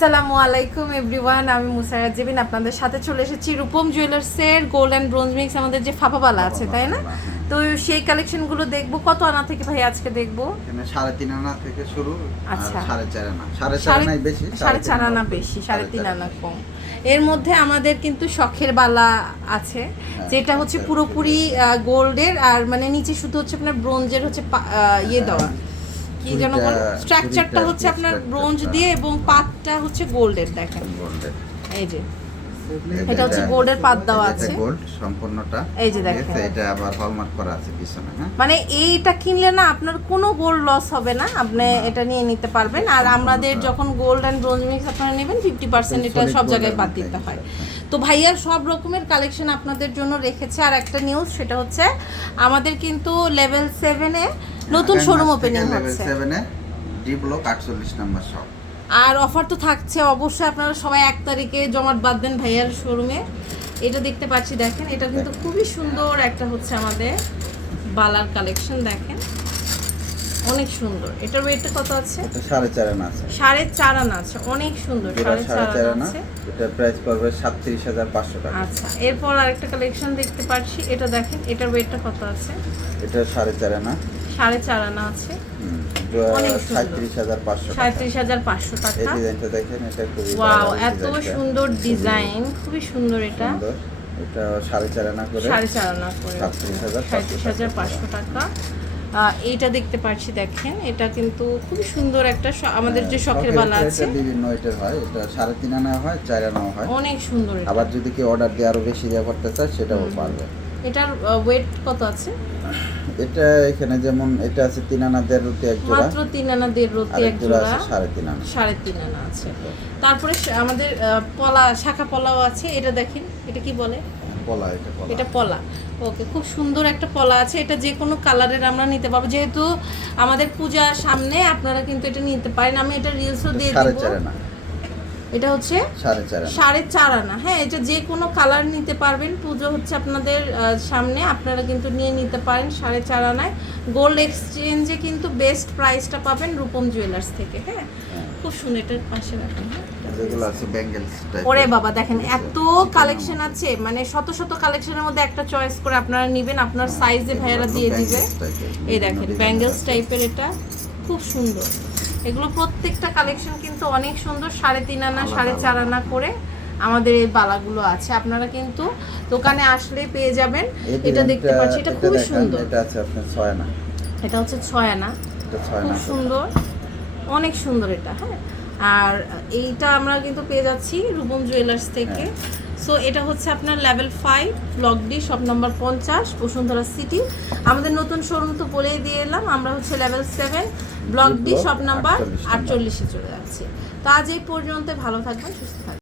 আসসালামু আলাইকুম এভরিওয়ান আমি মুসারাত জেবিন আপনাদের সাথে চলে এসেছি রূপম জুয়েলার্সের গোল্ড অ্যান্ড ব্রোঞ্জ মিক্স আমাদের যে ফাপাবালা আছে তাই না? তো সেই কালেকশনগুলো দেখব। কত আনা থেকে ভাই আজকে দেখব? সাড়ে তিন আনা থেকে শুরু আচ্ছা। সাড়ে চার আনা। সাড়ে চার আনাই বেশি সাড়ে চার তিন আনা বেশি সাড়ে তিন আনা কম। এর মধ্যে আমাদের কিন্তু শখের বালা আছে যেটা হচ্ছে পুরোপুরি গোল্ডের আর মানে নিচে শুধু হচ্ছে আপনার ব্রোঞ্জের হচ্ছে ইয়ে দেওয়া। কি যেন স্ট্রাকচারটা হচ্ছে আপনার ব্রোঞ্জ দিয়ে এবং পাতটা হচ্ছে গোল্ডের দেখেন। গোল্ডের এই যে। এটা হচ্ছে গোল্ডের পাত দেওয়া আছে। গোল্ড সম্পূর্ণটা। এই যে দেখেন। এটা আবার হলমার্ক করা আছে পিছনে হ্যাঁ? মানে এইটা কিনলে না আপনার কোনো গোল্ড লস হবে না আপনি এটা নিয়ে নিতে পারবেন। আর আমাদের যখন গোল্ড অ্যান্ড ব্রোঞ্জ মিক্স আপনারা নেবেন ফিফটি পার্সেন্ট এটা সব জায়গায় বাদ দিতে হয়। হ্যাঁ। তো ভাইয়ার সব রকমের কালেকশন আপনাদের জন্য রেখেছে। আর একটা নিউজ সেটা হচ্ছে আমাদের কিন্তু লেভেল সেভেনে নতুন শোরুম ওপেনিং হচ্ছে। সেভেনে ডি ব্লক আটচল্লিশ নাম্বার শপ আর অফার তো থাকছে অবশ্যই আপনারা সবাই এক তারিখে জমাট বাঁধবেন ভাইয়ার শোরুমে এটা দেখতে পাচ্ছি দেখেন এটা কিন্তু খুবই সুন্দর একটা হচ্ছে আমাদের বালার কালেকশন দেখেন। অনেক সুন্দর। এটার ওয়েটটা কত আছে? এটা সাড়ে চার আনা আছে। সাড়ে চার আনা আছে। অনেক সুন্দর সাড়ে চার আনা আছে। এটা প্রাইস পড়বে সাতত্রিশ হাজার পাঁচশো টাকা। আচ্ছা এরপর আরেকটা কালেকশন দেখতে পাচ্ছি। এটা দেখেন এটার ওয়েটটা কত আছে? এটা সাড়ে চার আনা। সাড়ে চার আনা আছে। এত সুন্দর ডিজাইন খুবই সুন্দর এটা। এটা সাড়ে চার আনা করে। সাড়ে চার আনা করে। হাজার সাঁত্রিশ হাজার পাঁচশো টাকা। এইটা দেখতে পাচ্ছি দেখেন। এটা কিন্তু খুবই সুন্দর একটা আমাদের যে শখের বালা আছে। বিভিন্ন হয়। এটা সাড়ে তিন আনা হয় চার আনাও হয়। অনেক সুন্দর আবার যদি কেউ অর্ডার দিয়ে আরও বেশি দেওয়া করতে চায় সেটাও পারবে। এটার ওয়েট কত আছে? এটা এখানে যেমন এটা আছে তিন আনা দেড় রুটি এক জোড়া। মাত্র তিন আনা দেড় আর এক জোড়া আছে সাড়ে তিন আনা। সাড়ে তিন আনা আছে। তারপরে আমাদের পলা শাখা পলাও আছে এটা দেখেন এটা কি বলে? পলা এটা পলা। এটা পলা। ওকে খুব সুন্দর একটা পলা আছে। এটা যে কোনো কালারের আমরা নিতে পারব। যেহেতু আমাদের পূজার সামনে আপনারা কিন্তু এটা নিতে পারেন। আমি এটা রিলসও দিয়ে দিব। এটা হচ্ছে সাড়ে চার আনা। হ্যাঁ এটা যে কোনো কালার নিতে পারবেন। পুজো হচ্ছে আপনাদের সামনে। আপনারা কিন্তু নিয়ে নিতে পারেন সাড়ে চার আনায়। গোল্ড এক্সচেঞ্জে কিন্তু বেস্ট প্রাইসটা পাবেন রূপম জুয়েলার্স থেকে হ্যাঁ? খুব সুন্দর এটার পাশে রাখেন হ্যাঁ। ওরে বাবা দেখেন এত কালেকশন আছে। মানে শত শত কালেকশনের মধ্যে একটা চয়েস করে আপনারা নেবেন। আপনার সাইজে ভাইয়ারা দিয়ে দিবে। এই দেখেন ব্যাঙ্গেলস টাইপের এটা। খুব সুন্দর। এগুলো প্রত্যেকটা কালেকশন কিন্তু অনেক সুন্দর সাড়ে তিন আনা সাড়ে চার আনা করে আমাদের এই বালাগুলো আছে। আপনারা কিন্তু দোকানে আসলে পেয়ে যাবেন। এটা দেখতে পাচ্ছি এটা খুবই সুন্দর। এটা আছে আপনার ছয় আনা। এটা হচ্ছে ছয় আনা। খুব আনা সুন্দর। অনেক সুন্দর এটা হ্যাঁ। আর এইটা আমরা কিন্তু পেয়ে যাচ্ছি রূপম জুয়েলার্স থেকে। সো এটা হচ্ছে আপনার level five block D shop number পঞ্চাশ বসুন্ধরা সিটি আমাদের নতুন শোরুম তো বলেই দিয়ে এলাম আমরা হচ্ছে level seven block D shop number আটচল্লিশে চলে যাচ্ছি। তো আজ এই পর্যন্ত ভালো থাকবেন সুস্থ থাকবেন।